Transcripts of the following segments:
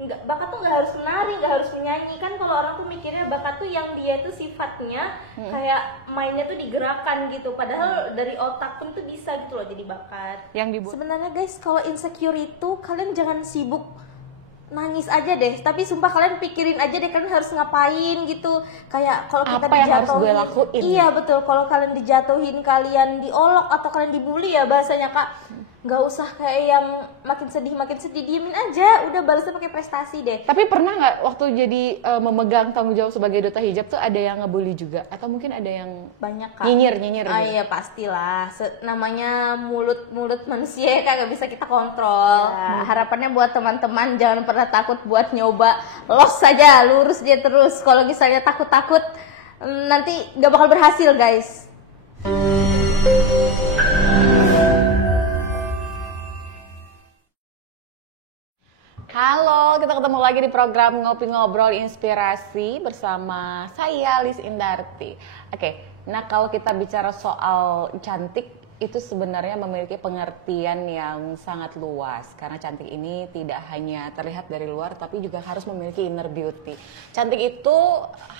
nggak, bakat tuh nggak harus menari, nggak harus menyanyi. Kan kalau orang tuh mikirnya bakat tuh yang dia tuh sifatnya kayak mainnya tuh digerakkan gitu, padahal dari otak pun tuh bisa gitu loh jadi bakat. Yang dibuat. Sebenarnya guys, kalau insecure itu kalian jangan sibuk nangis aja deh, tapi sumpah kalian pikirin aja deh kalian harus ngapain gitu. Kayak kalau kita Apa yang harus gue dijatuhin, lakuin? iya betul, kalau kalian dijatuhin, kalian diolok atau kalian dibully ya bahasanya Kak, nggak usah kayak yang makin sedih, diemin aja, udah balasnya pakai prestasi deh. Tapi pernah nggak waktu jadi memegang tanggung jawab sebagai duta hijab tuh ada yang ngebully juga? Atau mungkin ada yang Banyak Kak. nyinyir Ah gitu? iya pastilah. Namanya mulut manusia ya Kak, nggak bisa kita kontrol. Ya, harapannya buat teman-teman jangan pernah takut buat nyoba, los saja, lurus dia terus. Kalau misalnya takut-takut nanti nggak bakal berhasil guys. Halo, kita ketemu lagi di program Ngopi Ngobrol Inspirasi bersama saya Lis Indarti. Oke, nah kalau kita bicara soal cantik, itu sebenarnya memiliki pengertian yang sangat luas. Karena cantik ini tidak hanya terlihat dari luar, tapi juga harus memiliki inner beauty. Cantik itu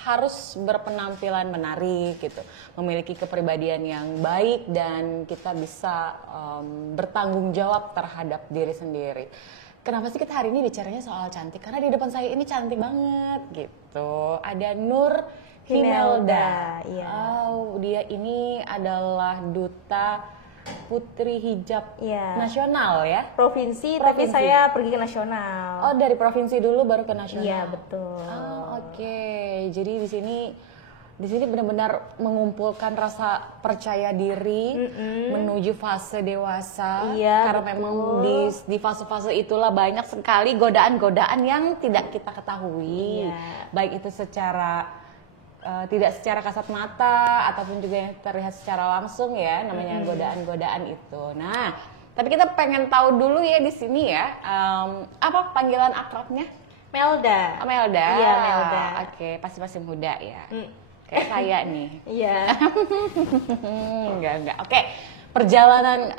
harus berpenampilan menarik gitu, memiliki kepribadian yang baik, dan kita bisa bertanggung jawab terhadap diri sendiri. Kenapa sih kita hari ini bicaranya soal cantik? Karena di depan saya ini cantik banget gitu. Ada Nur Himelda. Iya. Oh, dia ini adalah duta putri hijab nasional ya? Provinsi, tapi saya pergi ke nasional. Oh, dari provinsi dulu baru ke nasional. Iya, betul. Oh, oke. Jadi di sini benar-benar mengumpulkan rasa percaya diri menuju fase dewasa. Iya, karena betul. memang di fase-fase itulah banyak sekali godaan-godaan yang tidak kita ketahui. Iya. Baik itu tidak secara kasat mata ataupun juga yang terlihat secara langsung ya, namanya godaan-godaan itu. Nah, tapi kita pengen tahu dulu ya di sini ya, apa panggilan akrabnya? Melda. Oh, Melda. Iya, Melda. Oke, pasti masih muda ya. Kayak saya nih. Iya. Enggak. Oke, perjalanan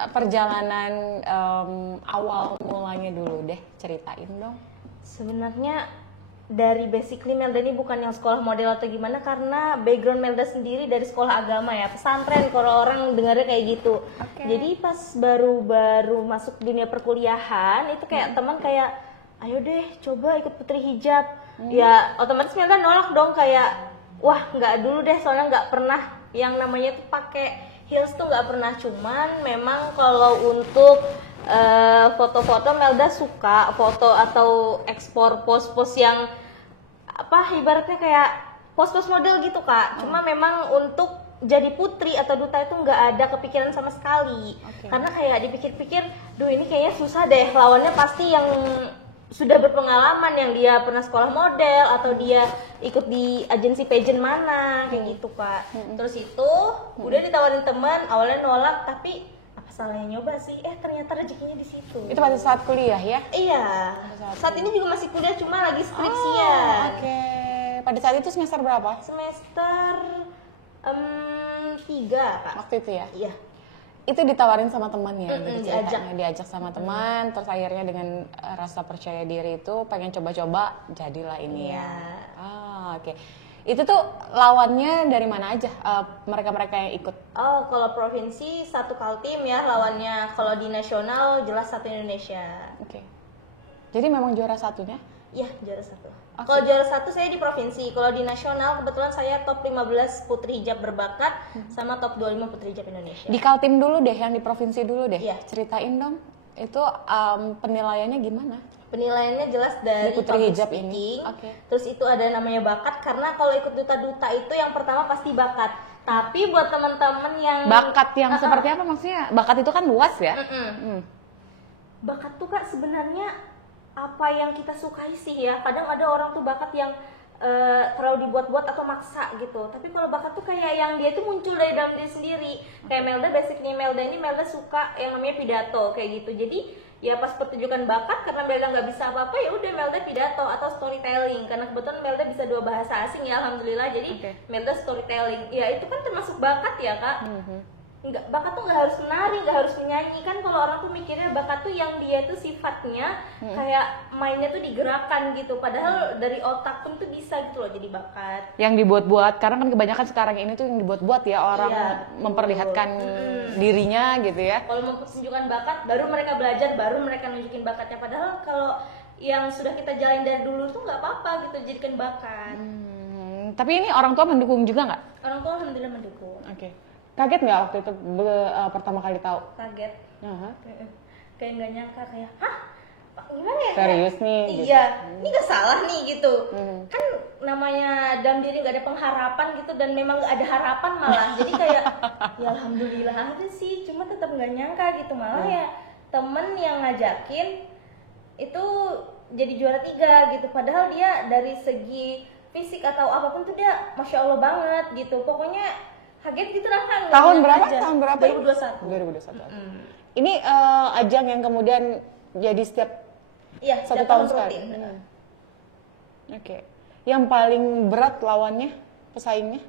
awal mulanya dulu deh, ceritain dong. Sebenarnya dari basically Melda ini bukan yang sekolah model atau gimana, karena background Melda sendiri dari sekolah agama ya, pesantren kalau orang dengarnya kayak gitu. Jadi pas baru masuk dunia perkuliahan itu kayak teman kayak, ayo deh coba ikut putri hijab. Ya otomatis Melda nolak dong, kayak wah nggak dulu deh, soalnya nggak pernah yang namanya tuh pakai heels tuh nggak pernah. Cuman memang kalau untuk foto-foto Melda suka foto atau ekspor pose-pose yang apa ibaratnya kayak pose-pose model gitu Kak. Cuma memang untuk jadi putri atau duta itu nggak ada kepikiran sama sekali. Karena kayak dipikir-pikir, duh ini kayaknya susah deh, lawannya pasti yang sudah berpengalaman, yang dia pernah sekolah model atau dia ikut di agensi pageant mana kayak gitu Kak. Terus itu udah ditawarin teman, awalnya nolak, tapi apa salahnya nyoba sih? Ternyata rezekinya di situ. Itu pada saat kuliah ya? Iya. Saat ini juga masih kuliah, cuma lagi skripsian. Oke. Pada saat itu semester berapa? Semester 3 Kak. Waktu itu ya? Iya. Itu ditawarin sama temannya, gitu diajak. ceritanya. Diajak sama teman, terus akhirnya dengan rasa percaya diri itu pengen coba-coba, jadilah ini ya. Oke. Itu tuh lawannya dari mana aja, mereka-mereka yang ikut? Oh, kalau provinsi satu Kaltim ya lawannya. Kalau di nasional jelas satu Indonesia. Oke. Jadi memang juara satunya? Iya, juara satu. Kalau juara satu saya di provinsi. Kalau di nasional kebetulan saya top 15 putri hijab berbakat sama top 25 putri hijab Indonesia. Di Kaltim dulu deh, yang di provinsi dulu deh. Iya. Ceritain dong, itu penilaiannya gimana? Penilaiannya jelas dari Di putri public hijab speaking. ini. Oke. Terus itu ada namanya bakat, karena kalau ikut duta-duta itu yang pertama pasti bakat. Tapi buat teman-teman yang Bakat yang seperti apa maksudnya? Bakat itu kan luas ya? Bakat tuh Kak sebenarnya apa yang kita sukai sih ya. Kadang ada orang tuh bakat yang terlalu dibuat-buat atau maksa gitu. Tapi kalau bakat tuh kayak yang dia tuh muncul dari dalam diri sendiri. Kayak Melda, basically Melda suka yang namanya pidato kayak gitu. Jadi ya pas pertunjukan bakat, karena Melda nggak bisa apa-apa, ya udah Melda pidato atau storytelling. Karena kebetulan Melda bisa 2 bahasa asing ya, alhamdulillah. Jadi Melda storytelling. Ya itu kan termasuk bakat ya Kak. bakat tuh nggak harus menari, nggak harus menyanyi. Kan kalau orang tuh mikirnya bakat tuh yang dia tuh sifatnya kayak mainnya tuh digerakkan gitu, padahal dari otak pun tuh bisa gitu loh jadi bakat. Yang dibuat-buat, karena kan kebanyakan sekarang ini tuh yang dibuat-buat ya, orang Iya, memperlihatkan dirinya gitu ya. Kalau mau menunjukkan bakat, baru mereka belajar, baru mereka nunjukin bakatnya. Padahal kalau yang sudah kita jalin dari dulu tuh nggak apa-apa gitu jadikan bakat. Tapi ini orang tua mendukung juga nggak? Orang tua alhamdulillah mendukung. Oke. Kaget nggak waktu itu pertama kali tahu? Kaget. Aha. Kayak nggak nyangka, kayak hah, gimana ya? Serius nih? Iya, ini nggak salah nih gitu. Kan namanya dalam diri nggak ada pengharapan gitu, dan memang nggak ada harapan malah. Jadi kayak ya alhamdulillah aja sih, cuma tetap nggak nyangka gitu, malah ya temen yang ngajakin itu jadi juara 3 gitu. Padahal dia dari segi fisik atau apapun tuh dia masya Allah banget gitu. Pokoknya kaget gitu lah kan. Tahun berapa? Tahun berapa? 2021. 2021. Ini ajang yang kemudian jadi setiap Iya, 1 tahun sekali. Oke. Yang paling berat lawannya, pesaingnya?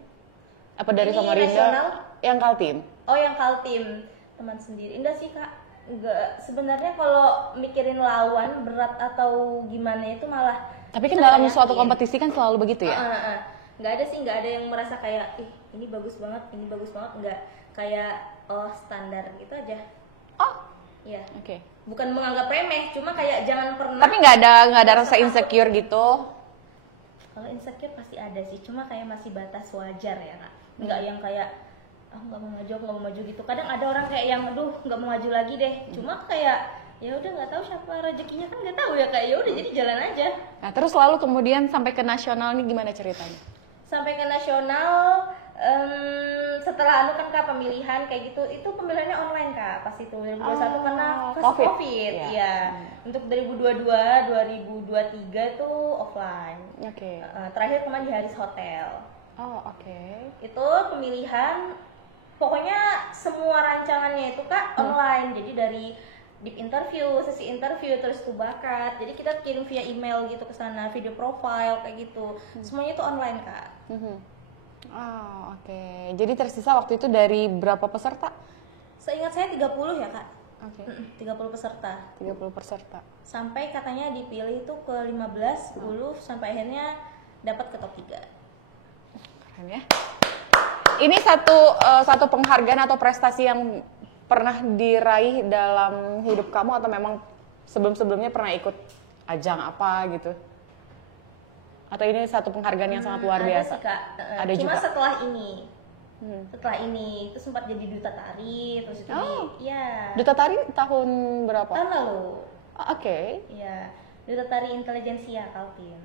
Apa dari Ini Samarinda? nasional? Yang Kaltim. Oh, yang Kaltim. Teman sendiri. Enggak sih, Kak. Enggak. Sebenarnya kalau mikirin lawan berat atau gimana itu malah Tapi kan kita dalam nggak suatu yakin. kompetisi kan selalu begitu ya? Nggak ada sih, nggak ada yang merasa kayak ih ini bagus banget, nggak. Kayak oh standar gitu aja. Oh, Iya. oke. Bukan menganggap remeh, cuma kayak jangan pernah. Tapi nggak ada rasa insecure gitu? Kalau insecure pasti ada sih, cuma kayak masih batas wajar ya, Kak. Nggak yang kayak nggak mau maju gitu. Kadang ada orang kayak yang aduh nggak mau maju lagi deh. Cuma kayak ya udah nggak tahu siapa rezekinya, kan nggak tahu ya, kayak ya udah jadi jalan aja. Nah, terus lalu kemudian sampai ke nasional nih gimana ceritanya? Sampai ke nasional, setelah kan Kak pemilihan kayak gitu, itu pemilihannya online Kak pas itu 2021 karena pas COVID. Iya. Untuk 2022, 2023 itu offline. Oke. Terakhir kemarin di Haris Hotel. Oh, oke. Itu pemilihan, pokoknya semua rancangannya itu Kak online. Jadi dari deep interview, sesi interview, terus tuh bakat. Jadi kita kirim via email gitu ke sana, video profile kayak gitu. Semuanya itu online Kak. Oh, oke. Jadi tersisa waktu itu dari berapa peserta? Seingat saya 30 ya Kak. Oke. 30 peserta. 30 peserta. Sampai katanya dipilih itu ke 15, 10 sampai akhirnya dapat ke top 3. Keren ya. Ini satu penghargaan atau prestasi yang pernah diraih dalam hidup kamu, atau memang sebelum-sebelumnya pernah ikut ajang apa gitu? Atau ini satu penghargaan yang sangat luar biasa? Ada sih Kak. Ada Cuma juga. setelah ini itu sempat jadi duta tari, terus itu ya. Duta Tari tahun berapa? Tahun lalu. Oh, oke. Iya, duta tari intelijensia Kaltim.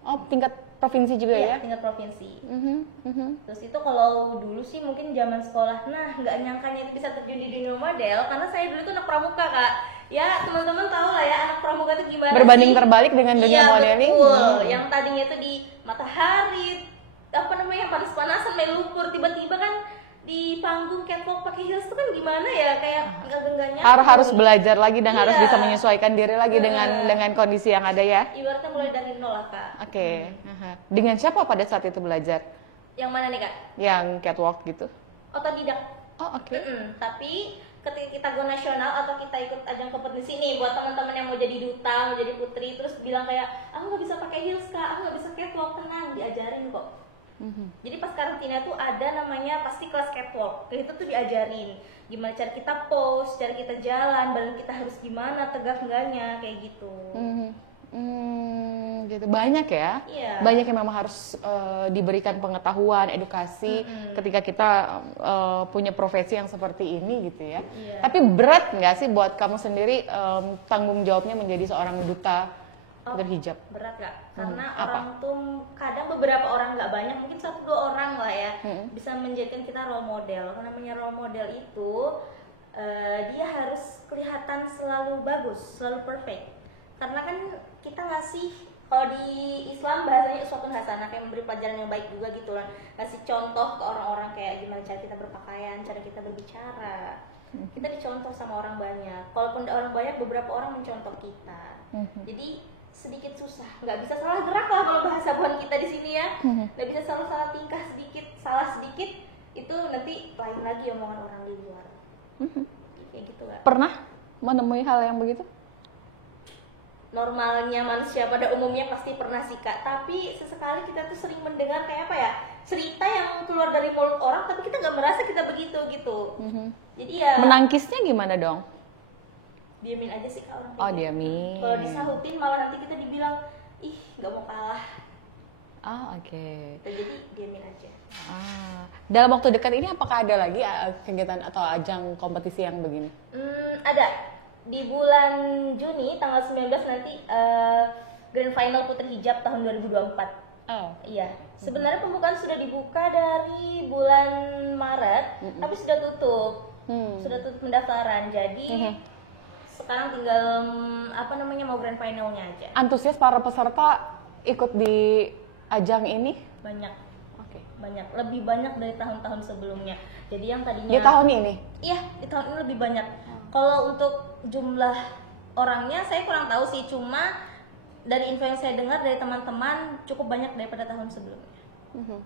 Oh, tingkat provinsi juga ya? Tingkat provinsi. Mhm. Terus itu kalau dulu sih mungkin zaman sekolah, nah nggak nyangkanya itu bisa terjun di dunia model, karena saya dulu tuh anak pramuka Kak. Ya teman-teman tahu lah ya anak pramuka itu gimana. Berbanding sih? terbalik dengan dunia modeling. Betul. Yang tadinya itu di matahari, apa namanya, panas-panasan, main lumpur, tiba-tiba kan di panggung catwalk pakai heels itu kan gimana ya, kayak nggak nyambung. Harus belajar lagi dan harus Iya. bisa menyesuaikan diri lagi dengan kondisi yang ada ya. Ibaratnya mulai dari nol lah Kak. Oke. Dengan siapa pada saat itu belajar? Yang mana nih Kak? Yang catwalk gitu? Otodidak. Oh, oke. Tapi ketika kita go nasional atau kita ikut ajang kompetisi nih, buat teman-teman yang mau jadi duta, mau jadi putri, terus bilang kayak aku nggak bisa pakai heels Kak, aku nggak bisa catwalk, tenang, diajarin kok. Jadi pas karantina tuh ada namanya pasti kelas catwalk, itu tuh diajarin gimana cara kita pose, cara kita jalan, badan kita harus gimana, tegak enggaknya, kayak gitu. Gitu. Banyak ya? Iya. Banyak yang memang harus diberikan pengetahuan, edukasi ketika kita punya profesi yang seperti ini gitu ya. Iya. Tapi berat nggak sih buat kamu sendiri tanggung jawabnya menjadi seorang duta berhijab? Berat Kak, karena Apa? orang tuh kadang beberapa orang, nggak banyak, mungkin 1-2 orang lah ya, bisa menjadikan kita role model. Karena namanya role model itu dia harus kelihatan selalu bagus, selalu perfect. Karena kan kita ngasih, kalau di Islam bahasanya uswatun hasanah, kayak memberi pelajaran yang baik juga gitu lah, ngasih contoh ke orang-orang kayak gimana cara kita berpakaian, cara kita berbicara. Kita dicontoh sama orang banyak. Kalaupun orang banyak, beberapa orang mencontoh kita. Jadi sedikit susah, nggak bisa salah gerak lah kalau bahasa buan kita di sini ya, nggak bisa salah tingkah sedikit, salah sedikit itu nanti lain lagi omongan orang di luar. Kayak gitu kan. Pernah menemui hal yang begitu? Normalnya manusia pada umumnya pasti pernah sih Kak, tapi sesekali kita tuh sering mendengar kayak apa ya, cerita yang keluar dari mulut orang tapi kita nggak merasa kita begitu gitu. Jadi ya Menangkisnya gimana dong? diamin aja sih Kak orang kayak Oh, gitu. diamin. Kalau disahutin malah nanti kita dibilang ih nggak mau kalah. Oke. Jadi diamin aja. Dalam waktu dekat ini apakah ada lagi kegiatan atau ajang kompetisi yang begini? Ada di bulan Juni tanggal 19 nanti Grand Final Putri Hijab tahun 2024. Iya, sebenarnya pembukaan sudah dibuka dari bulan Maret, tapi sudah tutup. Sudah tutup pendaftaran. Jadi sekarang tinggal mau Grand Finalnya aja. Antusias para peserta ikut di ajang ini? Banyak. Banyak, lebih banyak dari tahun-tahun sebelumnya. Jadi yang tadinya Di tahun ini? Iya, di tahun ini lebih banyak. Kalau untuk jumlah orangnya saya kurang tahu sih, cuma dari info yang saya dengar dari teman-teman cukup banyak daripada tahun sebelumnya.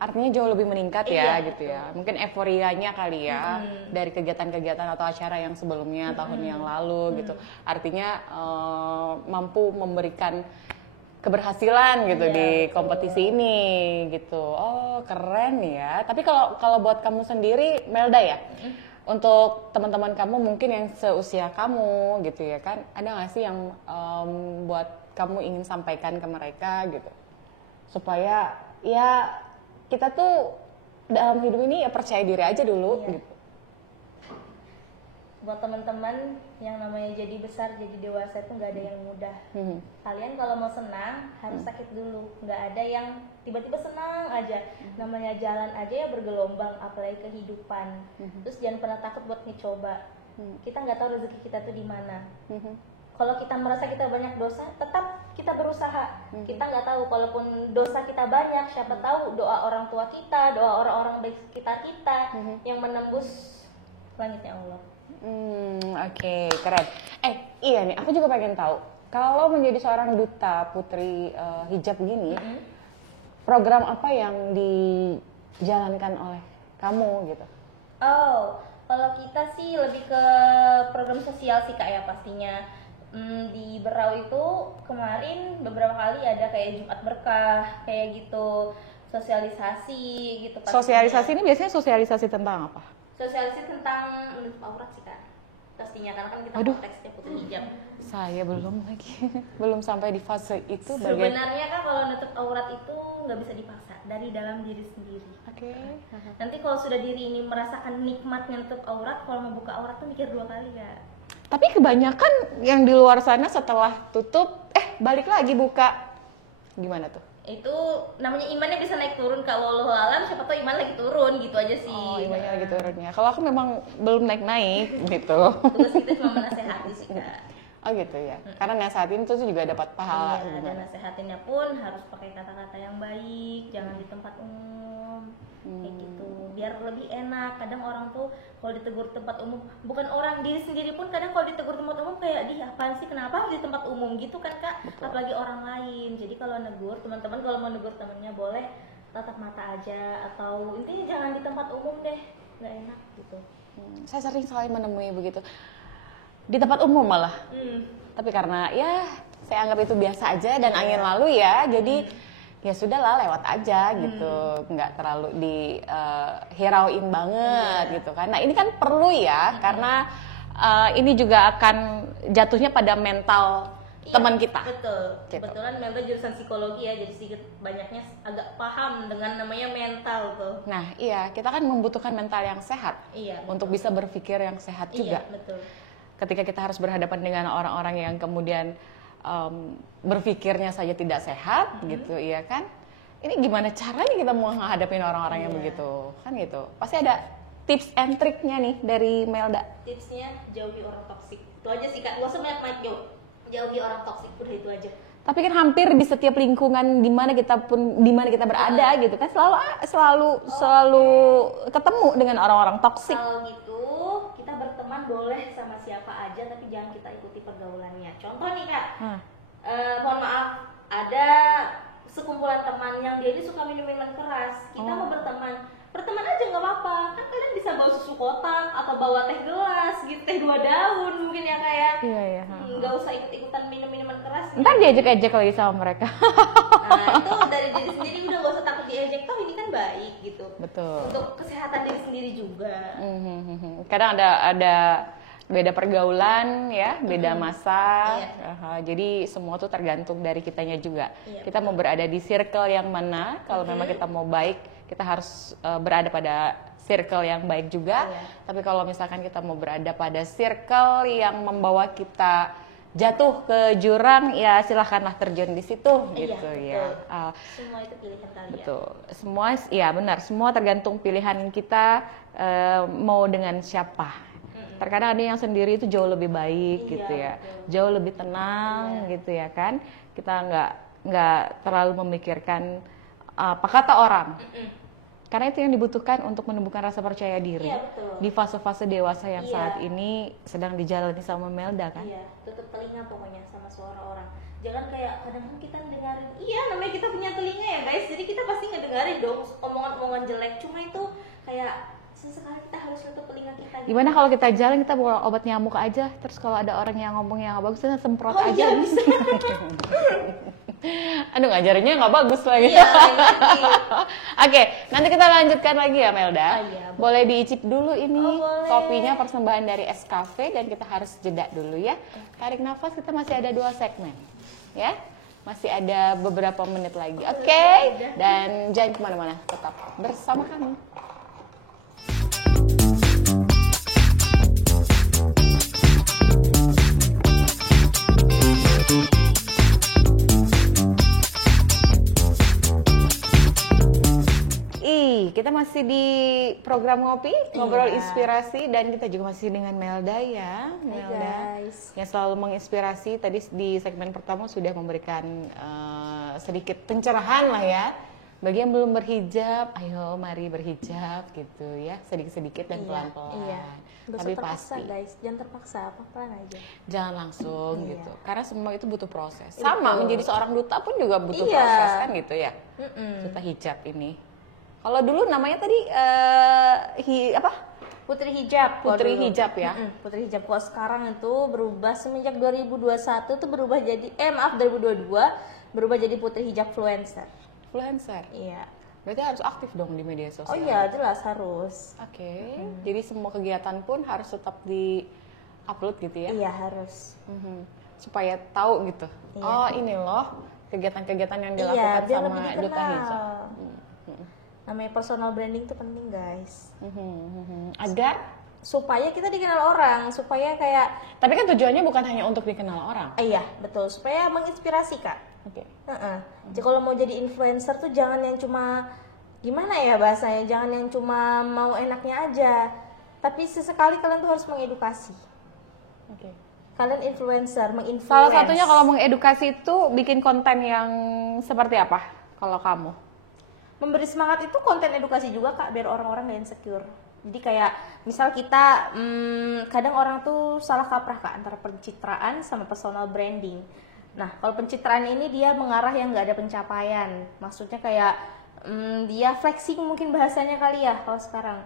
Artinya jauh lebih meningkat ya, Iya, gitu ya. Mungkin euforianya kali ya dari kegiatan-kegiatan atau acara yang sebelumnya tahun yang lalu gitu. Artinya mampu memberikan keberhasilan gitu di kompetisi ini gitu. Oh, keren ya. Tapi kalau buat kamu sendiri, Melda ya, untuk teman-teman kamu mungkin yang seusia kamu gitu ya kan, ada nggak sih yang buat kamu ingin sampaikan ke mereka gitu, supaya ya kita tuh dalam hidup ini ya percaya diri aja dulu gitu. Buat teman-teman yang namanya jadi besar, jadi dewasa itu nggak ada yang mudah. Kalian kalau mau senang harus sakit dulu. Nggak ada yang tiba-tiba senang aja. Namanya jalan aja ya bergelombang, apalagi kehidupan. Terus jangan pernah takut buat ngecoba. Kita nggak tahu rezeki kita tuh di mana. Kalau kita merasa kita banyak dosa, tetap kita berusaha. Kita nggak tahu, kalaupun dosa kita banyak, siapa tahu doa orang tua kita, doa orang-orang baik sekitar kita yang menembus langitnya Allah. Oke, keren. Iya nih, aku juga pengen tahu, kalau menjadi seorang duta putri hijab gini, program apa yang dijalankan oleh kamu gitu? Oh, kalau kita sih lebih ke program sosial sih Kak ya pastinya. Di Berau itu kemarin beberapa kali ada kayak Jumat Berkah kayak gitu, sosialisasi gitu pastinya. Sosialisasi ini biasanya sosialisasi tentang apa? Sosialisasi tentang menutup aurat sih Kak pastinya, karena kan kita konteksnya putri hijab. Saya belum lagi belum sampai di fase itu. Sebenarnya kan kalau nutup aurat itu nggak bisa dipaksa, dari dalam diri sendiri. Oke. Nanti kalau sudah diri ini merasakan nikmatnya nutup aurat, kalau mau buka aurat tuh mikir 2 kali Kak. Tapi kebanyakan yang di luar sana setelah tutup balik lagi buka, gimana tuh? Itu namanya imannya bisa naik turun, kalau Allah alam siapa tahu iman lagi turun gitu aja sih. Oh, imannya lagi turunnya. Kalau aku memang belum naik gitu. Tugas kita cuma menasehati sih Kak. Oh gitu ya. Karena nasehatin itu juga dapat pahala. Iya, dan nasehatinnya pun harus pakai kata-kata yang baik, jangan di tempat umum. Kayak gitu. Biar lebih enak. Kadang orang tuh kalau ditegur tempat umum, bukan orang diri sendiri pun kadang kalau ditegur tempat umum kayak dia apaan sih, kenapa harus di tempat umum gitu kan Kak? Betul. Apalagi orang lain. Jadi kalau negur, teman-teman kalau mau negur temennya boleh tatap mata aja, atau intinya jangan di tempat umum deh, nggak enak gitu. Saya sering sekali menemui begitu di tempat umum malah. Tapi karena ya saya anggap itu biasa aja dan angin lalu ya, jadi ya sudahlah lewat aja gitu, nggak terlalu hirauin banget gitu kan. Nah ini kan perlu ya, karena ini juga akan jatuhnya pada mental teman kita. Betul. Gitu. Kebetulan Melda jurusan psikologi ya, jadi sedikit banyaknya agak paham dengan namanya mental tuh. Nah iya, kita kan membutuhkan mental yang sehat untuk bisa berpikir yang sehat juga. Iya, betul. Ketika kita harus berhadapan dengan orang-orang yang kemudian berpikirnya saja tidak sehat gitu, iya kan? Ini gimana caranya kita mau menghadapin orang-orang yang begitu, kan gitu? Pasti ada tips and triknya nih dari Melda. Tipsnya jauhi orang toksik. Itu aja sih Kak. Gak usah banyak jauhi orang toksik, udah itu aja. Tapi kan hampir di setiap lingkungan di mana kita berada gitu kan selalu ketemu dengan orang-orang toksik. Kalau gitu kita berteman boleh sama siapa aja, tapi jangan kita ikuti pergaulannya. Contoh nih Kak, mohon maaf, ada sekumpulan teman yang dia ini suka minum minuman keras. Kita mau berteman, berteman aja nggak apa-apa, kan kalian bisa bawa susu kotak atau bawa teh gelas gitu, teh 2 daun mungkin ya kayak Iya. nggak usah ikut-ikutan minum-minuman keras. Ntar diejek-ejek lagi sama mereka. Nah itu dari diri sendiri udah nggak usah takut diejek, toh ini kan baik gitu. Betul. Untuk kesehatan diri sendiri juga. Kadang ada beda pergaulan ya, beda masa. Iya. Jadi semua tuh tergantung dari kitanya juga. Iya, Kita mau berada di circle yang mana? Kalau memang kita mau baik, kita harus berada pada circle yang baik juga. Iya. Tapi kalau misalkan kita mau berada pada circle yang membawa kita jatuh ke jurang, ya silahkanlah terjun di situ Iya, gitu betul. ya. Semua itu pilihan kalian. Betul. Semua ya benar, semua tergantung pilihan kita mau dengan siapa. Terkadang ada yang sendiri itu jauh lebih baik Iya, gitu ya. betul. Jauh lebih tenang gitu ya kan. Kita nggak terlalu memikirkan apa kata orang. Karena itu yang dibutuhkan untuk menumbuhkan rasa percaya diri. Iya, betul. Di fase-fase dewasa yang Iya. saat ini sedang dijalani sama Melda kan. Iya, tutup telinga pokoknya sama suara orang. Jangan kayak kadang-kadang kita dengerin, iya namanya kita punya telinga ya guys, jadi kita pasti ngedengerin dong omongan-omongan jelek. Cuma itu kayak sesekali kita harus tutup telinga kita. Gitu. Gimana kalau kita jalan kita bawa obat nyamuk aja, terus kalau ada orang yang ngomong yang nggak bagus kita semprot Oh, aja. iya, bisa. Aduh ngajarinnya nggak bagus lagi. Iya, ngerti. Oke, nanti kita lanjutkan lagi ya Melda. Iya, boleh diicip dulu ini Oh, boleh. kopinya persembahan dari Es Cafe dan kita harus jeda dulu ya. Tarik nafas, kita masih ada 2 segmen, ya. Masih ada beberapa menit lagi. Oke, dan jangan kemana-mana, tetap bersama kami. Kita masih di program ngopi, ngobrol inspirasi, dan kita juga masih dengan Melda ya, Melda guys. yang selalu menginspirasi. Tadi di segmen pertama sudah memberikan sedikit pencerahan lah ya, bagi yang belum berhijab, ayo mari berhijab gitu ya, sedikit-sedikit dan pelan-pelan. Iya. Gak Tapi usah terpaksa pasti guys, jangan terpaksa, pelan aja. jangan langsung Iya. gitu, karena semua itu butuh proses. Betul. Sama menjadi seorang duta pun juga butuh Iya. proses kan gitu ya. Duta hijab ini. Kalau dulu namanya tadi apa? Putri hijab. Putri kalau dulu. hijab ya. Putri hijab. Kalau sekarang itu berubah semenjak 2021 tuh berubah jadi 2022 berubah jadi putri hijab influencer. Influencer. Iya. Berarti harus aktif dong di media sosial. Oh iya, jelas harus. Oke. Jadi semua kegiatan pun harus tetap di-upload gitu ya. Iya, harus. Supaya tahu gitu. Iya. Oh, ini loh kegiatan-kegiatan yang Iya, dilakukan biar sama lebih duta hijab. dikenal. Namanya personal branding itu penting, guys. Agar Supaya kita dikenal orang, supaya kayak tapi kan tujuannya bukan hanya untuk dikenal orang. iya, betul, supaya menginspirasi, Kak. Oke. Jadi kalau mau jadi influencer tuh jangan yang cuma gimana ya bahasanya, jangan yang cuma mau enaknya aja, tapi sesekali kalian tuh harus mengedukasi. Oke. Kalian influencer, menginfluence. Salah satunya kalau mengedukasi itu bikin konten yang seperti apa? Kalau kamu? Memberi semangat itu konten edukasi juga, Kak, biar orang-orang gak insecure. Jadi kayak misal kita kadang orang tuh salah kaprah, Kak, antara pencitraan sama personal branding. Nah, kalau pencitraan ini dia mengarah yang nggak ada pencapaian. Maksudnya kayak dia flexing mungkin bahasanya kali ya kalau sekarang.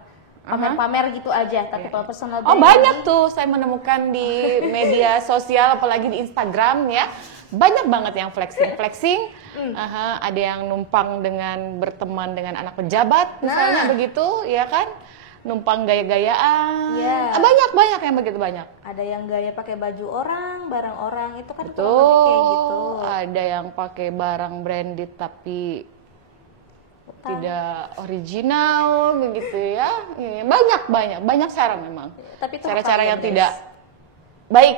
Pamer-pamer gitu aja. Tapi kalau personal Oh branding banyak tuh saya menemukan di media sosial apalagi di Instagram ya, banyak banget yang flexing. Ada yang numpang dengan berteman dengan anak pejabat misalnya begitu ya kan, numpang gaya-gayaan. Iya. Banyak yang begitu banyak. ada yang gaya pakai baju orang, barang orang, itu kan Betul. kurang lebih kayak gitu. Ada yang pakai barang branded tapi tidak original begitu ya. Iya, banyak cara memang. Tapi itu Cara-cara hak yang kalian, tidak guys. baik.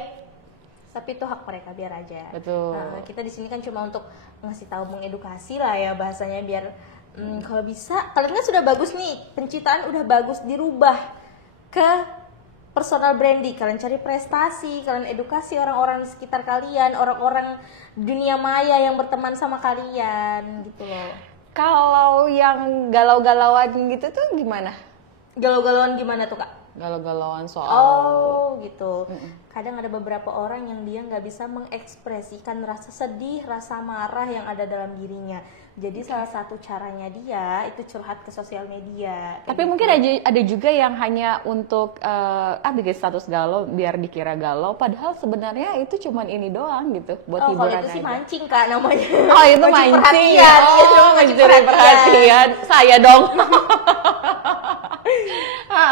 Tapi itu hak mereka, biar aja. Betul. Nah, kita di sini kan cuma untuk ngasih tahu, mengedukasi lah ya bahasanya, biar kalau bisa kalian kan sudah bagus nih, pencitraan udah bagus, dirubah ke personal branding. Kalian cari prestasi, kalian edukasi orang-orang di sekitar kalian, orang-orang dunia maya yang berteman sama kalian gitu loh. Kalau yang galau-galauan gitu tuh gimana? Galau-galauan gimana tuh, Kak? galau-galauan soal. Oh gitu. Kadang ada beberapa orang yang dia nggak bisa mengekspresikan rasa sedih, rasa marah yang ada dalam dirinya. Jadi salah satu caranya dia itu curhat ke sosial media. Tapi mungkin ada juga yang hanya untuk bikin status galau biar dikira galau, padahal sebenarnya itu cuman ini doang gitu, buat hiburan kalau itu sih aja. mancing Kak namanya. Oh itu mancing ya? Oh mencuri perhatian. Saya dong.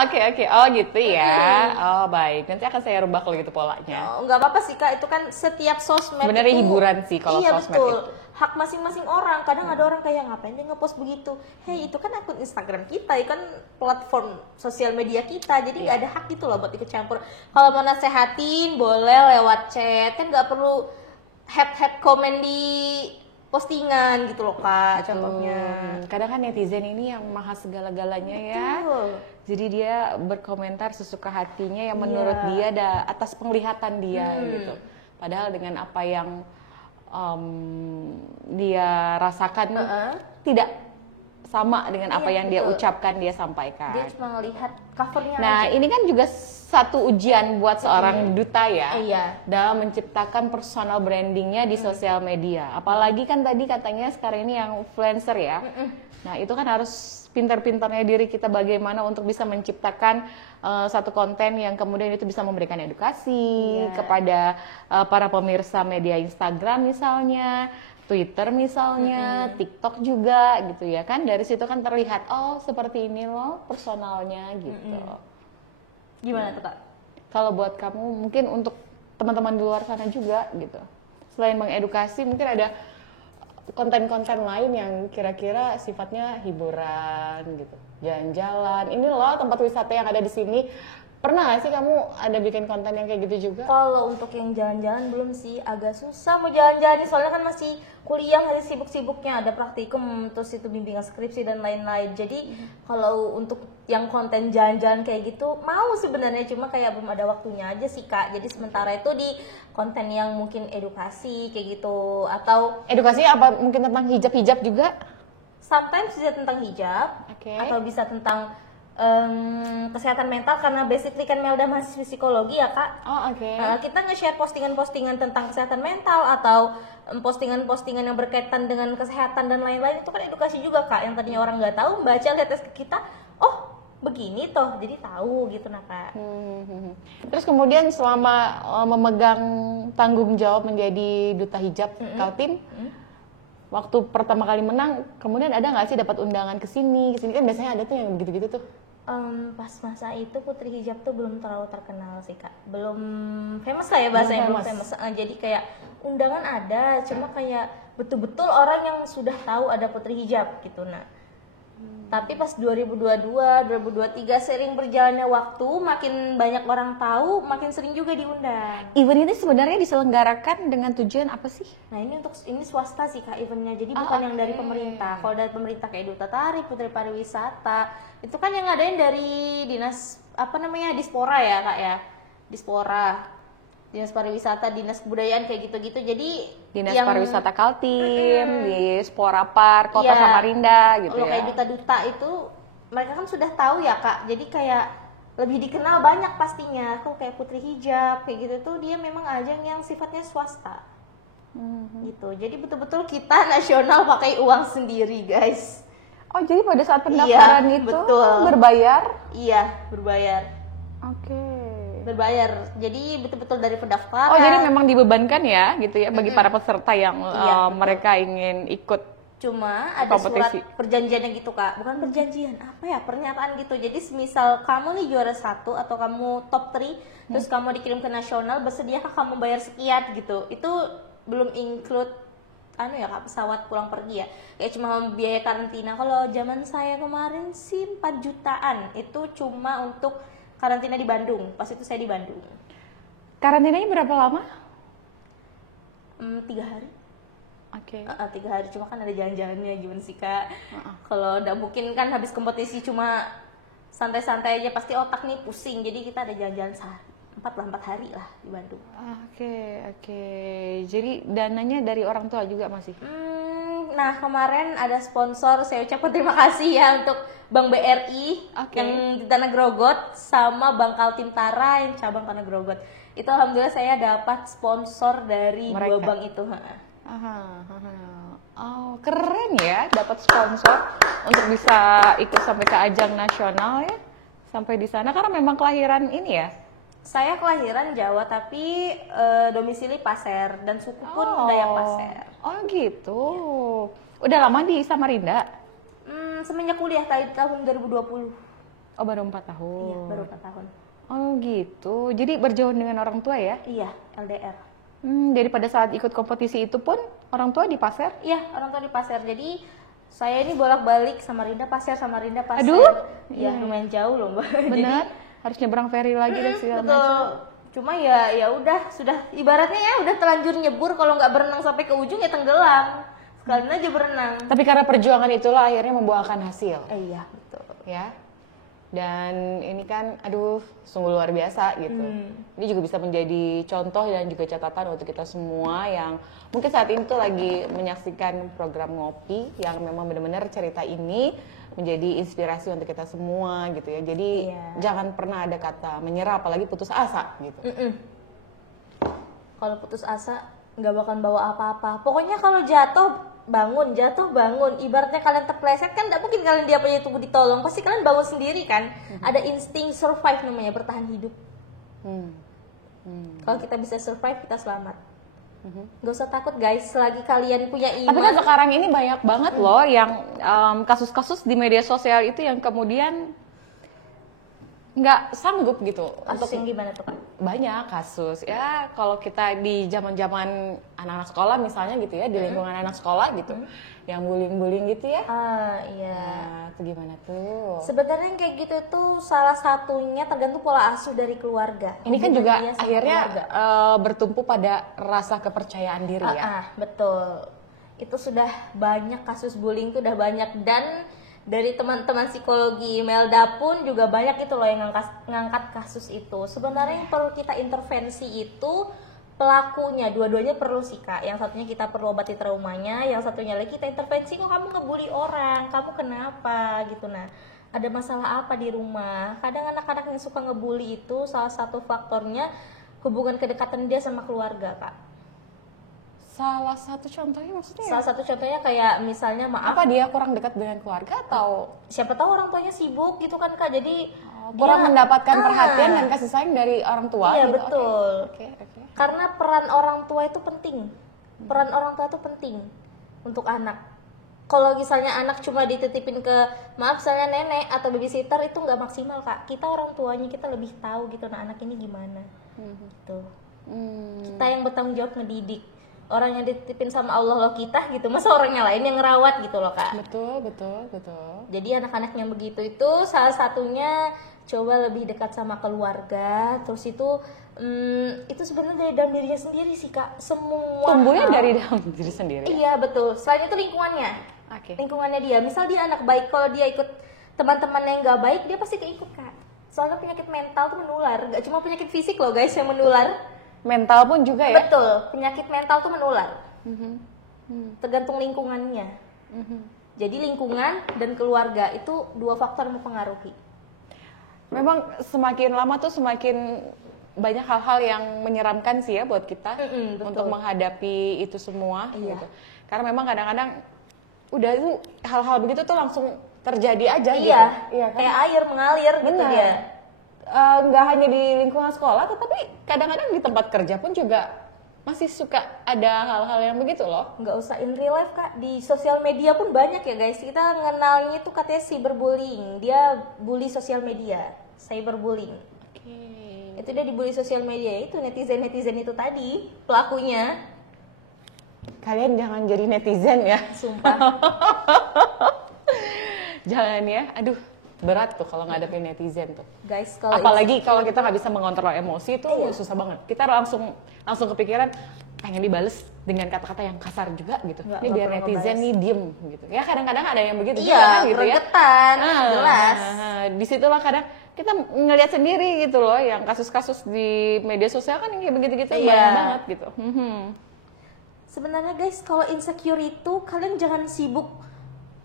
Oke. Oh gitu ya. Oh baik. Nanti akan saya rubah kalau gitu polanya. Nggak apa-apa sih Kak, itu kan setiap sosmed Sebenarnya itu hiburan sih kalau iya, sosmed betul. itu. Hak masing-masing orang. Kadang ada orang kayak ngapain dia ngepost begitu. Hey, itu kan akun Instagram kita, itu kan platform sosial media kita. Jadi nggak ada hak gitu loh buat ikut campur. Kalau mau nasehatin boleh lewat chat, kan nggak perlu head komen di postingan gitu loh Kak, contohnya. Kadang kan netizen ini yang maha segala-galanya ya. Betul. Jadi dia berkomentar sesuka hatinya yang menurut dia atas penglihatan dia gitu. Padahal dengan apa yang dia rasakan tidak sama dengan apa yang dia ucapkan, dia sampaikan. Dia cuma ngelihat covernya Nah, aja. ini kan juga satu ujian buat seorang duta ya, Iya. dalam menciptakan personal brandingnya di sosial media. Apalagi kan tadi katanya sekarang ini yang influencer ya. Nah, itu kan harus pintar-pintarnya diri kita bagaimana untuk bisa menciptakan satu konten yang kemudian itu bisa memberikan edukasi kepada para pemirsa media Instagram misalnya, Twitter misalnya, TikTok juga gitu ya kan. Dari situ kan terlihat, oh seperti ini loh personalnya gitu. Gimana tuh Kak? Kalau buat kamu, mungkin untuk teman-teman di luar sana juga gitu. Selain mengedukasi, mungkin ada konten-konten lain yang kira-kira sifatnya hiburan gitu. Jalan-jalan, ini loh tempat wisata yang ada di sini. Pernah gak sih kamu ada bikin konten yang kayak gitu juga? Kalau untuk yang jalan-jalan belum sih, agak susah mau jalan-jalan nih, soalnya kan masih kuliah, masih sibuk-sibuknya, ada praktikum, terus itu bimbingan skripsi dan lain-lain. Jadi kalau untuk yang konten jalan-jalan kayak gitu mau sebenarnya, cuma kayak belum ada waktunya aja sih Kak. Jadi sementara itu di konten yang mungkin edukasi kayak gitu, atau Edukasi apa mungkin tentang hijab-hijab juga? sometimes bisa tentang hijab, atau bisa tentang kesehatan mental, karena basically kan Melda mahasiswa psikologi ya Kak. Kita nge-share postingan-postingan tentang kesehatan mental atau postingan-postingan yang berkaitan dengan kesehatan dan lain-lain, itu kan edukasi juga Kak, yang tadinya orang nggak tahu baca lihat ke kita, oh begini toh, jadi tahu gitu nah Kak. Terus kemudian selama memegang tanggung jawab menjadi duta hijab Kaltim, waktu pertama kali menang, kemudian ada nggak sih dapat undangan ke sini kan biasanya ada tuh yang gitu-gitu tuh. Pas masa itu Putri Hijab tuh belum terlalu terkenal sih Kak, belum famous lah ya bahasanya, belum famous. Jadi kayak undangan ada, cuma kayak betul-betul orang yang sudah tahu ada Putri Hijab gitu. Nah, tapi pas 2022, 2023 sering berjalannya waktu, makin banyak orang tahu, makin sering juga diundang. Event ini sebenarnya diselenggarakan dengan tujuan apa sih? Nah ini swasta sih Kak eventnya, jadi bukan yang dari pemerintah. Kalau dari pemerintah kayak Duta Tari, Putri Pariwisata, itu kan yang ngadain dari dinas Dispora ya Kak ya, Dinas Pariwisata, Dinas Kebudayaan kayak gitu-gitu. Jadi Dinas Pariwisata Kaltim, di Spora Park, Kota Samarinda gitu ya. Kalau kayak duta-duta itu mereka kan sudah tahu ya Kak. Jadi kayak lebih dikenal banyak pastinya. Kalau kayak Putri Hijab kayak gitu tuh dia memang ajang yang sifatnya swasta. Gitu. Jadi betul-betul kita nasional pakai uang sendiri, guys. Oh, jadi pada saat pendaftaran itu berbayar? Iya, berbayar. Berbayar, jadi betul-betul dari pendaftaran. Oh, jadi memang dibebankan ya gitu ya bagi para peserta yang mereka ingin ikut. Cuma ada kompetisi. Surat perjanjiannya gitu Kak, bukan perjanjian, pernyataan gitu. Jadi semisal kamu nih juara 1 atau kamu top 3, terus kamu dikirim ke nasional, bersediakah kamu bayar sekian gitu. Itu belum include Kak, pesawat pulang pergi ya. Kayak cuma biaya karantina. Kalau zaman saya kemarin sih 4 jutaan, itu cuma untuk karantina di Bandung. Pas itu saya di Bandung. Karantinanya berapa lama? 3 hari. 3 hari, cuma kan ada jalan-jalannya gimana sih Kak. Kalau udah mungkin kan habis kompetisi cuma santai-santai aja, pasti otak nih pusing. Jadi kita ada jalan-jalan 4 hari lah di Bandung. Jadi dananya dari orang tua juga masih? Nah kemarin ada sponsor, saya ucapkan terima kasih ya untuk Bank BRI yang di Tanah Grogot sama Bank Kaltim Tara yang cabang Tanah Grogot. Itu alhamdulillah saya dapat sponsor dari dua bank itu. Oh keren ya, dapat sponsor untuk bisa ikut sampai ke ajang nasional ya, sampai di sana karena memang kelahiran ini ya. Saya kelahiran Jawa tapi domisili Pasir dan suku pun Dayak Pasir. Oh gitu. Udah lama di Samarinda? Semenjak kuliah tahun 2020. Oh baru 4 tahun. Iya, baru 4 tahun. Oh gitu. Jadi berjauh dengan orang tua ya? Iya, LDR. Jadi pada saat ikut kompetisi itu pun orang tua di Pasir? Iya, orang tua di Pasir. Jadi saya ini bolak-balik Samarinda Pasir, Samarinda Pasir. Aduh. Ya lumayan jauh loh Mbak. Benar. Harus nyebrang ferry lagi dan segala Betul. macam. Cuma ya udah sudah ibaratnya ya udah terlanjur nyebur, kalau nggak berenang sampai ke ujung ya tenggelam. Sekalian aja berenang. Tapi karena perjuangan itulah akhirnya membuahkan hasil. Iya, betul. Ya. Dan ini kan aduh sungguh luar biasa gitu. Ini juga bisa menjadi contoh dan juga catatan untuk kita semua yang mungkin saat ini tuh lagi menyaksikan program Ngopi yang memang benar-benar cerita ini menjadi inspirasi untuk kita semua gitu ya. Jadi jangan pernah ada kata menyerah apalagi putus asa gitu. Kalau putus asa nggak bakal bawa apa-apa. Pokoknya kalau jatuh bangun, ibaratnya kalian terpleset kan nggak mungkin kalian dia punya tubuh ditolong, pasti kalian bangun sendiri kan. Ada insting survive namanya, bertahan hidup. Kalau kita bisa survive, kita selamat. Gak usah takut guys, selagi kalian punya iman. Tapi kan sekarang ini banyak banget loh yang kasus-kasus di media sosial itu yang kemudian nggak sanggup gitu. Kasus yang gimana tuh Kak? Banyak kasus ya, kalau kita di zaman-zaman anak-anak sekolah misalnya gitu ya, di lingkungan anak sekolah gitu, yang bullying-bullying gitu ya. Iya. Nah, itu gimana tuh? Sebenarnya kayak gitu tuh salah satunya tergantung pola asuh dari keluarga. Ini kan juga akhirnya bertumpu pada rasa kepercayaan diri ya. Betul. Itu sudah banyak kasus bullying tuh udah banyak, dan dari teman-teman psikologi Melda pun juga banyak itu loh yang ngangkat kasus itu. Sebenarnya yang perlu kita intervensi itu pelakunya, dua-duanya perlu sih Kak. Yang satunya kita perlu obati traumanya, yang satunya lagi kita intervensi, kok kamu ngebully orang, kamu kenapa gitu. Nah, ada masalah apa di rumah? Kadang anak-anak yang suka ngebully itu salah satu faktornya hubungan kedekatan dia sama keluarga Kak. Salah satu contohnya maksudnya? Salah satu contohnya kayak misalnya apa dia kurang dekat dengan keluarga atau siapa tahu orang tuanya sibuk gitu kan Kak, jadi kurang mendapatkan perhatian dan kasih sayang dari orang tua. Iya gitu. betul. Okay. Karena peran orang tua itu penting. Peran orang tua itu penting untuk anak. Kalau misalnya anak cuma dititipin ke misalnya nenek atau babysitter, itu nggak maksimal Kak. Kita orang tuanya kita lebih tahu gitu, nah anak ini gimana. Gitu. Kita yang bertanggung jawab ngedidik. Orang yang dititipin sama Allah loh kita gitu, masa orangnya lain yang ngerawat gitu loh Kak. Betul. Jadi anak-anak yang begitu itu salah satunya coba lebih dekat sama keluarga. Terus itu sebenarnya dari dalam dirinya sendiri sih Kak. Semua tumbuhnya dari dalam diri sendiri. Iya betul. Selain itu lingkungannya. Lingkungannya dia. Misal dia anak baik, kalau dia ikut teman-teman yang nggak baik, dia pasti keikut Kak. Soalnya penyakit mental tuh menular. Gak cuma penyakit fisik loh guys yang menular. Mental pun juga ya? Betul, penyakit mental tuh menular. Tergantung lingkungannya. Jadi lingkungan dan keluarga itu dua faktor yang mempengaruhi. Memang semakin lama tuh semakin banyak hal-hal yang menyeramkan sih ya buat kita untuk menghadapi itu semua. Gitu. Karena memang kadang-kadang udah itu hal-hal begitu tuh langsung terjadi aja gitu. Iya kan? Kayak air mengalir gitu dia. Nggak hanya di lingkungan sekolah, tetapi kadang-kadang di tempat kerja pun juga masih suka ada hal-hal yang begitu loh. Nggak usah in real life Kak, di sosial media pun banyak ya guys. Kita ngenalnya itu katanya cyberbullying, dia bully sosial media, cyberbullying. Itu dia dibully sosial media, itu netizen itu tadi pelakunya. Kalian jangan jadi netizen ya. Sumpah. Jangan ya, aduh. Berat tuh kalau ngadepin netizen tuh. Guys, kalau apalagi kalau kita nggak bisa mengontrol emosi itu susah banget. Kita langsung kepikiran pengen dibales dengan kata-kata yang kasar juga gitu. Ini biar netizen nih diem gitu. Ya kadang-kadang ada yang begitu juga kan gitu ya. Jelas. Disitulah kadang kita ngelihat sendiri gitu loh, yang kasus-kasus di media sosial kan yang kayak begitu-gitu banyak banget gitu. Sebenarnya guys, kalau insecure itu kalian jangan sibuk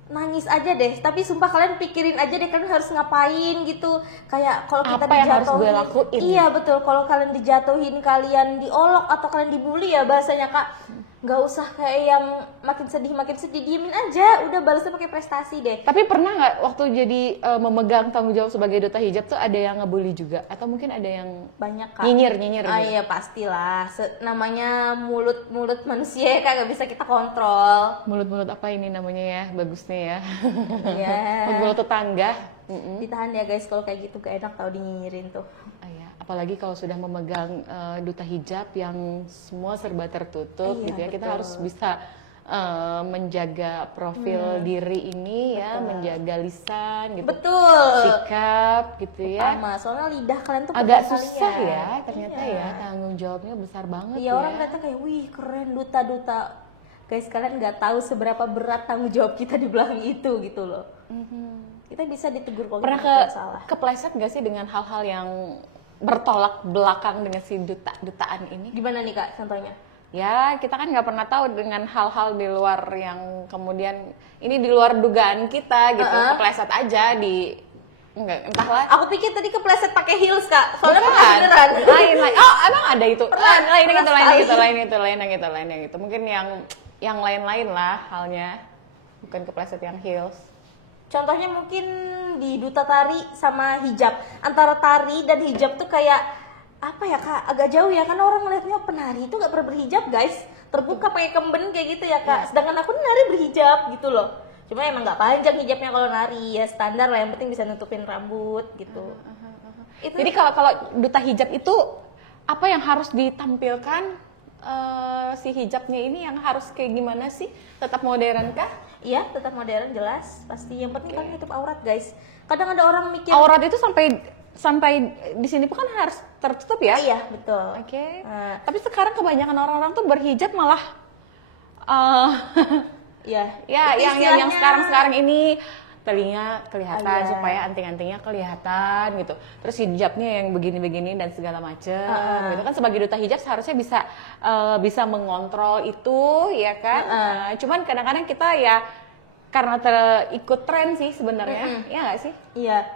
nangis aja deh, tapi sumpah kalian pikirin aja deh kalian harus ngapain gitu. Kayak kalau kita Apa yang harus gue dijatuhin, lakuin? iya betul, kalau kalian dijatuhin, kalian diolok atau kalian dibully ya bahasanya Kak, nggak usah kayak yang makin sedih, diemin aja, udah balasnya pakai prestasi deh. Tapi pernah nggak waktu jadi memegang tanggung jawab sebagai duta hijab tuh ada yang ngebully juga? Atau mungkin ada yang Banyak Kak. nyinyir Ah gitu? iya pastilah, namanya mulut manusia ya Kak, nggak bisa kita kontrol. Mulut-mulut apa ini namanya ya, bagusnya ya. Iya. Mulut tetangga. Ditahan ya guys, kalau kayak gitu gak enak tau dinyinyirin tuh. Iya, apalagi kalau sudah memegang duta hijab yang semua serba tertutup Iya, gitu ya, kita betul. harus bisa menjaga profil diri ini ya, menjaga lisan gitu, Betul. sikap gitu ya. Sama, soalnya lidah kalian tuh Agak pedang susah kalian. ya ternyata Iya. ya, tanggung jawabnya besar banget Iya, ya. orang ternyata kayak wih keren duta. Guys, kalian nggak tahu seberapa berat tanggung jawab kita di belakang itu gitu loh. Kita bisa ditegur kalau Pernah kita salah. kepleset gak sih dengan hal-hal yang bertolak belakang dengan si dutaan ini? Gimana nih Kak contohnya? Ya, kita kan nggak pernah tahu dengan hal-hal di luar yang kemudian ini di luar dugaan kita gitu, kepleset aja di enggak entahlah. Aku pikir tadi kepleset pakai heels Kak, soalnya Bukan. pakai beneran. lain. Oh, emang ada itu. Lain yang itu. Mungkin yang lain-lain lah halnya. Bukan kepleset yang heels. Contohnya mungkin di duta tari sama hijab. Antara tari dan hijab tuh kayak apa ya Kak? Agak jauh ya, kan orang melihatnya penari itu gak pernah berhijab guys. Terbuka pakai kemben kayak gitu ya Kak. Sedangkan aku nari berhijab gitu loh. Cuma emang gak panjang hijabnya kalau nari, ya standar lah, yang penting bisa nutupin rambut gitu. Jadi kalau duta hijab itu apa yang harus ditampilkan si hijabnya ini yang harus kayak gimana sih? Tetap modern kah? Iya, tetap modern jelas. Pasti yang penting kan tutup aurat guys. Kadang ada orang mikir Aurat itu sampai di sini pun kan harus tertutup ya? iya, betul. Oke. Nah, Tapi sekarang kebanyakan orang-orang tuh berhijab malah iya. ya Itu yang istilahnya- sekarang ini telinga kelihatan Iya. supaya anting-antingnya kelihatan gitu. Terus hijabnya yang begini-begini dan segala macam gitu kan, sebagai duta hijab seharusnya bisa mengontrol itu ya kan. Cuman kadang-kadang kita ya karena ikut tren sih sebenarnya. Ya nggak sih? Iya.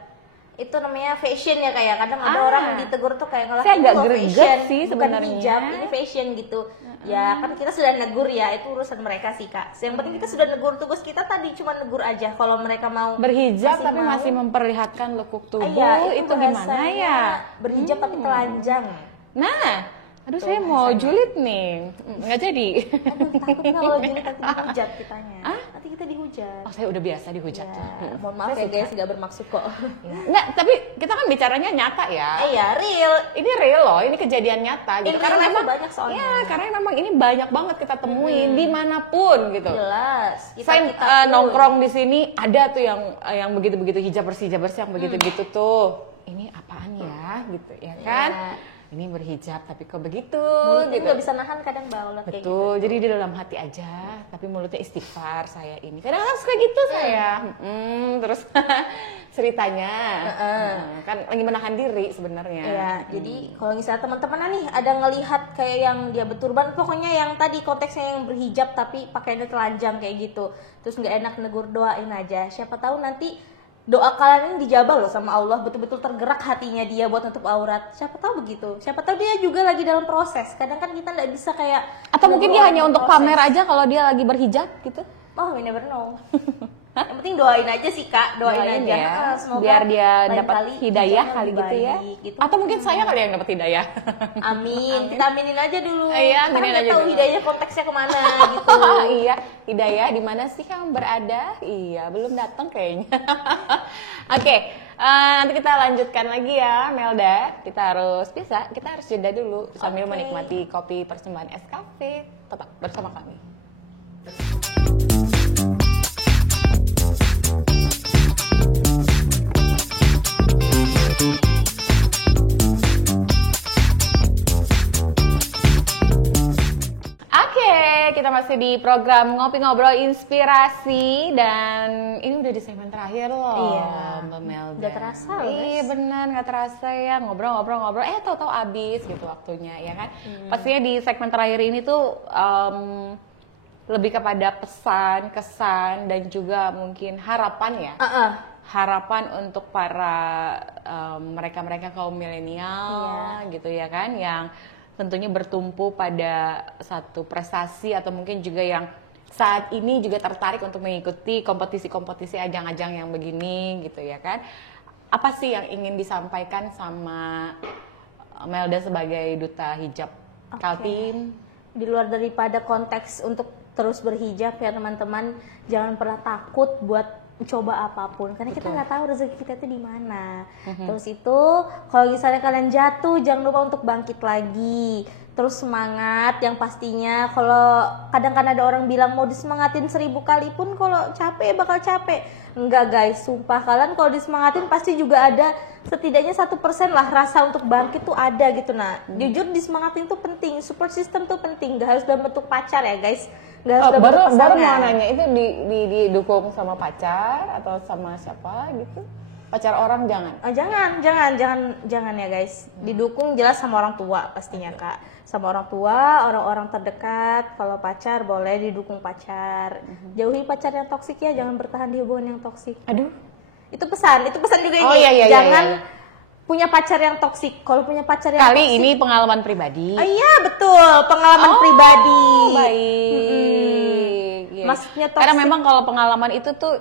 Itu namanya fashion ya kayak kadang ada Ah. orang ditegur tuh kayak Saya ini agak loh greget fashion, sih bukan sebenarnya. hijab, ini fashion gitu. Ya kan kita sudah negur ya, itu urusan mereka sih Kak. Yang penting kita sudah negur, tugas kita tadi cuma negur aja. Kalau mereka mau Berhijab tapi mau, masih memperlihatkan lekuk tubuh, iya, itu gimana bahasanya ya? berhijab tapi telanjang. Nah, aduh saya mau julid nih, nggak jadi. Aduh, takutnya kalau jadi nanti dihujat kitanya. Nanti kita dihujat. Oh, saya udah biasa dihujat. Ya, mohon maaf ya guys, nggak bermaksud kok. Nggak, tapi kita kan bicaranya nyata ya. Iya, real. Ini real loh, ini kejadian nyata gitu. In Karena real life memang banyak soalnya. ya, karena memang ini banyak banget kita temuin dimanapun gitu. Jelas. Saya pun. nongkrong di sini ada tuh yang begitu-begitu hijab bersih yang begitu-gitu tuh. Ini apaan ya gitu ya kan? Iya. Ini berhijab tapi kok begitu Mulutnya gitu. nggak bisa nahan kadang baulat kayak gitu. Betul, jadi di dalam hati aja, tapi mulutnya istighfar saya ini. Kadang-kadang suka gitu saya. Terus ceritanya kan lagi menahan diri sebenarnya. Iya, jadi kalau misalnya teman-teman nih ada ngelihat kayak yang dia berturban, pokoknya yang tadi konteksnya yang berhijab tapi pakainya telanjang kayak gitu, terus nggak enak negur, doain aja. Siapa tahu nanti doa kalian ini dijabah loh sama Allah, betul-betul tergerak hatinya dia buat nutup aurat. Siapa tahu begitu. Siapa tahu dia juga lagi dalam proses. Kadang kan kita nggak bisa kayak Atau mungkin negur dia hanya orang untuk proses. pamer aja kalau dia lagi berhijab gitu. Oh, we never know. Yang penting doain aja sih Kak, doain aja. ya, Semoga biar dia lain dapat kali hidayah hijabnya kali lebih gitu ya. baik, gitu. Atau mungkin saya kali yang dapat hidayah. Amin. Kita aminin aja dulu. Iya, Karena aminin nggak aja tahu dulu. hidayah konteksnya kemana gitu. Iya, hidayah di mana sih kamu berada? Iya, belum datang kayaknya. Oke, nanti kita lanjutkan lagi ya, Melda. Kita harus jeda dulu sambil Oke. menikmati kopi persembahan Escafe. Tetap bersama kami. Oke, kita masih di program Ngopi-Ngobrol Inspirasi dan ini udah di segmen terakhir loh. Iya. Mbak Melda. Udah terasa loh, guys. Iya benar, nggak terasa ya ngobrol-ngobrol-ngobrol. Tahu-tahu abis gitu waktunya ya kan. Pastinya di segmen terakhir ini tuh lebih kepada pesan, kesan dan juga mungkin harapan ya. Harapan untuk para mereka-mereka kaum milenial gitu ya kan, yang tentunya bertumpu pada satu prestasi atau mungkin juga yang saat ini juga tertarik untuk mengikuti kompetisi-kompetisi ajang-ajang yang begini gitu ya kan. Apa sih yang ingin disampaikan sama Melda sebagai duta hijab Kaltim? Di luar daripada konteks untuk terus berhijab ya teman-teman, jangan pernah takut buat coba apapun karena kita nggak tahu rezeki kita itu di mana. Terus itu kalau misalnya kalian jatuh jangan lupa untuk bangkit lagi, terus semangat. Yang pastinya kalau kadang-kadang ada orang bilang mau disemangatin 1000 kali pun kalau capek bakal capek. Enggak guys, sumpah kalian kalau disemangatin pasti juga ada setidaknya 1% lah rasa untuk bangkit tuh ada gitu. Nah jujur disemangatin tuh penting, support system tuh penting, gak harus dalam bentuk pacar ya guys. Baru mau nanya, itu didukung sama pacar atau sama siapa gitu? Pacar orang jangan? Jangan ya guys. Didukung jelas sama orang tua pastinya kak. Sama orang tua, orang-orang terdekat. Kalau pacar boleh didukung pacar. Jauhi pacar yang toksik ya, jangan bertahan di hubungan yang toksik. Aduh. Itu pesan juga ini. Jangan punya pacar yang toksik. Kalau punya pacar yang toksik. Ini pengalaman pribadi. Iya betul, pengalaman pribadi. Baik. Maksudnya toksik. Karena memang kalau pengalaman itu tuh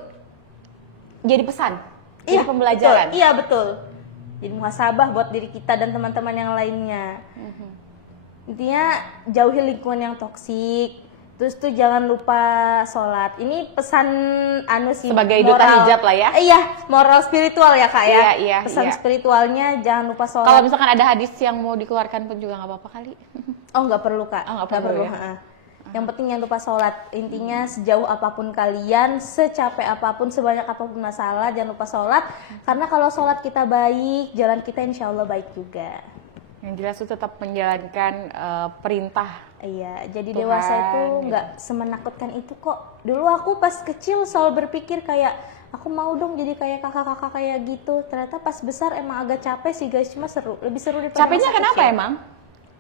jadi pesan, jadi pembelajaran. Betul. Iya betul. Jadi muhasabah buat diri kita dan teman-teman yang lainnya. Intinya jauhi lingkungan yang toksik. Terus tuh jangan lupa sholat. Ini pesan sih sebagai duta hijab lah ya. Iya, moral spiritual ya kak ya. Iya, pesan spiritualnya jangan lupa sholat. Kalau misalkan ada hadis yang mau dikeluarkan pun juga nggak apa-apa kali. Oh nggak perlu kak. Nggak perlu. Ya? Yang penting jangan lupa sholat. Intinya sejauh apapun kalian, secapek apapun, sebanyak apapun masalah, jangan lupa sholat. Karena kalau sholat kita baik, jalan kita insya Allah baik juga. Yang jelas itu tetap menjalankan perintah. Iya, jadi Tuhan, dewasa itu nggak semenakutkan itu kok. Dulu aku pas kecil selalu berpikir kayak aku mau dong jadi kayak kakak-kakak kayak gitu. Ternyata pas besar emang agak capek sih guys, cuma seru, lebih seru daripada capeknya kenapa kecil. Emang?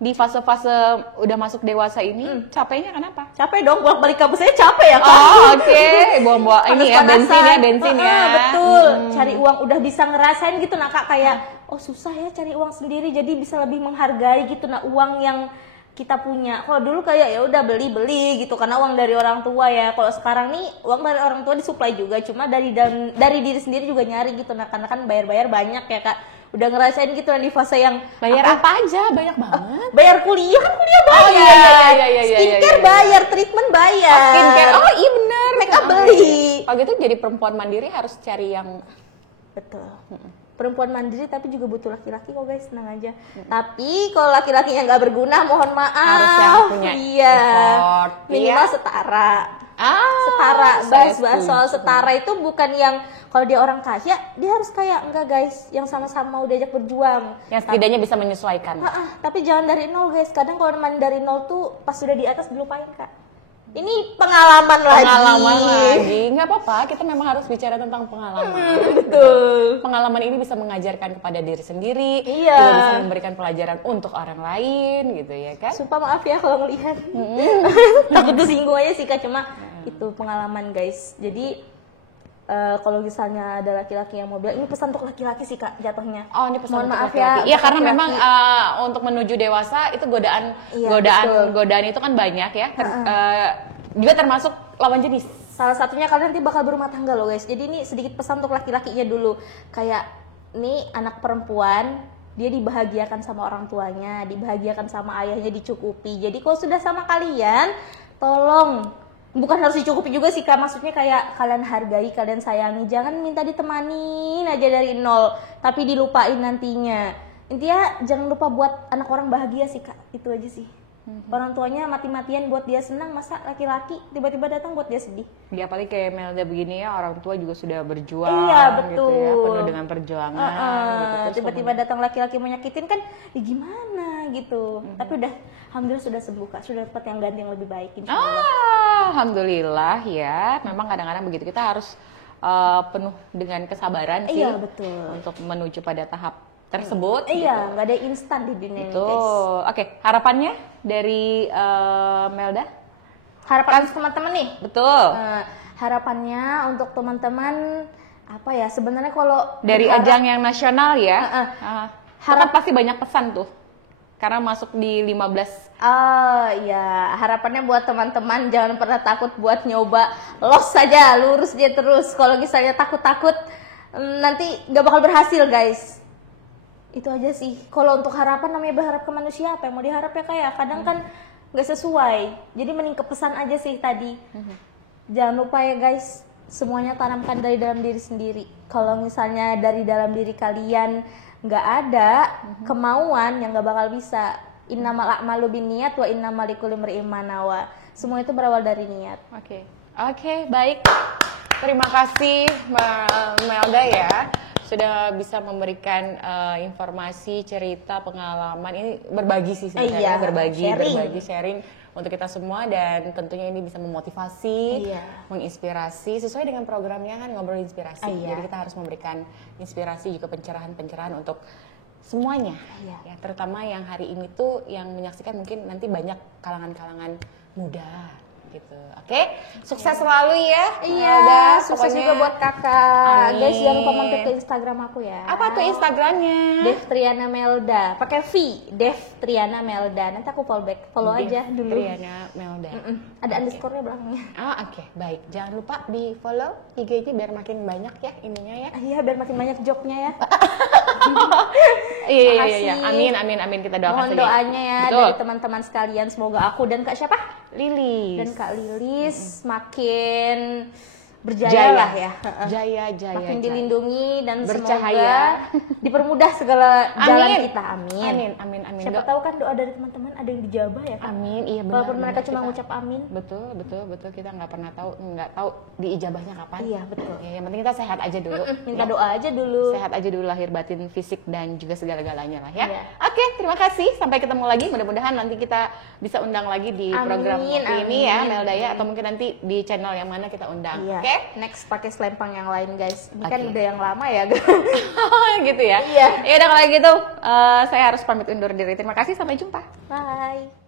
Di fase-fase udah masuk dewasa ini, capeknya kenapa? Capek dong, bolak-balik kampus saya capek ya kan? Oh oke, buang-buang ini ya bensin ya. Betul, cari uang udah bisa ngerasain gitu nah kak kayak oh susah ya cari uang sendiri, jadi bisa lebih menghargai gitu nah uang yang kita punya. Kalau dulu kayak ya udah beli gitu karena uang dari orang tua ya. Kalau sekarang nih uang dari orang tua disuplai juga, cuma dari diri sendiri juga nyari gitu nah karena kan bayar banyak ya kak. Udah ngerasain gitu di fase yang bayar apa aja banyak banget. Bayar kuliah bayar. Skincare bayar, treatment bayar. Skincare. Oh iya benar. Makeup beli. Kalau gitu jadi perempuan mandiri harus cari yang betul. Perempuan mandiri tapi juga butuh laki-laki kok guys, tenang aja. Tapi kalau laki-lakinya nggak berguna mohon maaf. Harus yang punya effort. Minimal setara. Setara. Bahas soal setara itu bukan yang kalau dia orang kaya dia harus kayak enggak guys, yang sama-sama mau diajak berjuang. Yang setidaknya bisa menyesuaikan. Tapi jangan dari nol guys. Kadang kalau main dari nol tuh pas sudah di atas dilupain kak. Ini pengalaman lagi. Nggak apa-apa, kita memang harus bicara tentang pengalaman. Betul. Pengalaman ini bisa mengajarkan kepada diri sendiri, iya. Juga bisa memberikan pelajaran untuk orang lain, gitu ya kan? Sumpah maaf ya kalau ngelihat. Takut tersinggung aja sih kak, cuma itu pengalaman guys. Jadi kalau misalnya ada laki-laki yang mau bilang, ini pesan untuk laki-laki sih kak jatuhnya. Oh ini pesan mohon untuk maaf laki-laki. ya. Iya karena memang untuk menuju dewasa itu godaan itu kan banyak ya. Juga termasuk lawan jenis. Salah satunya kalian nanti bakal berumah tangga loh guys. Jadi ini sedikit pesan untuk laki-lakinya dulu. Kayak nih anak perempuan, dia dibahagiakan sama orang tuanya, dibahagiakan sama ayahnya, dicukupi. Jadi kalau sudah sama kalian, tolong bukan harus dicukupi juga sih kak, maksudnya kayak kalian hargai, kalian sayangi, jangan minta ditemanin aja dari nol tapi dilupain nantinya. Intinya jangan lupa buat anak orang bahagia sih kak, itu aja sih. Orang tuanya mati-matian buat dia senang, masa laki-laki tiba-tiba datang buat dia sedih. Ya apalagi kayak Melda begini ya, orang tua juga sudah berjuang. Iya betul, gitu ya, penuh dengan perjuangan gitu. Tiba-tiba datang laki-laki menyakitin kan ya gimana gitu. Tapi udah alhamdulillah sudah sembuh kak, sudah dapat yang ganti yang lebih baik insyaallah. Alhamdulillah ya. Memang kadang-kadang begitu, kita harus penuh dengan kesabaran sih. Iya, betul. Untuk menuju pada tahap tersebut. Iya, gitu. nggak ada instan di dunia ini, guys. Betul. Oke, harapannya dari Melda? Harapan teman-teman nih. Betul. Harapannya untuk teman-teman apa ya? Sebenarnya kalau Dari ajang yang nasional ya. Harap pasti banyak pesan tuh. Karena masuk di 15. Ya, harapannya buat teman-teman jangan pernah takut buat nyoba. Los saja, lurus dia terus. Kalau misalnya takut-takut nanti nggak bakal berhasil, guys. Itu aja sih. Kalau untuk harapan, namanya berharap ke manusia, apa yang mau diharap ya, kayak kadang kan nggak sesuai. Jadi mending ke pesan aja sih tadi. Jangan lupa ya guys, semuanya tanamkan dari dalam diri sendiri. Kalau misalnya dari dalam diri kalian nggak ada kemauan, yang nggak bakal bisa. Innamal a'malu binniyat wa innamal likulli imri'in ma nawa. Semua itu berawal dari niat. Oke, baik. Terima kasih Mbak Melda ya, sudah bisa memberikan informasi, cerita, pengalaman. Ini berbagi sih sebenarnya, berbagi sharing untuk kita semua, dan tentunya ini bisa memotivasi, menginspirasi sesuai dengan programnya kan, Ngobrol Inspirasi. Jadi kita harus memberikan inspirasi juga, pencerahan-pencerahan untuk semuanya. Ya, terutama yang hari ini tuh yang menyaksikan mungkin nanti banyak kalangan-kalangan muda gitu. Oke, sukses selalu ya. Sukses juga buat kakak. Guys, jangan lupa mampir ke Instagram aku ya. Apa tuh Instagramnya? Dev Triana Melda, pakai V, Dev Triana Melda. Nanti aku follow aja dulu. Triana Melda. Ada underscore-nya belakangnya. Oke, baik. Jangan lupa di follow IG-nya biar makin banyak ya ininya ya. Iya, biar makin banyak joknya ya. Iya. Amin. Kita doakan Mohon doanya ya dari teman-teman sekalian. Semoga aku dan Kak siapa? Lilis. Dan Kak Lilis makin berjaya lah ya. Jaya. Makin dilindungi dan bercahaya. Semoga dipermudah segala jalan kita. Amin. Siapa tahu kan doa dari teman-teman ada yang dijabah ya kan? Amin, iya benar. Walaupun mereka cuma ngucap amin. Betul. Kita nggak tahu diijabahnya kapan. Iya, betul. Ya, yang penting kita sehat aja dulu. Minta doa aja dulu. Sehat aja dulu, lahir batin, fisik dan juga segala-galanya lah ya. Oke, terima kasih. Sampai ketemu lagi. Mudah-mudahan nanti kita bisa undang lagi di program ini ya, Melda ya, atau mungkin nanti di channel yang mana kita undang. Oke? Next pakai selempang yang lain, guys. Ini kan udah yang lama ya. Gitu ya. Ya udah kalau gitu saya harus pamit undur diri. Terima kasih, sampai jumpa. Bye.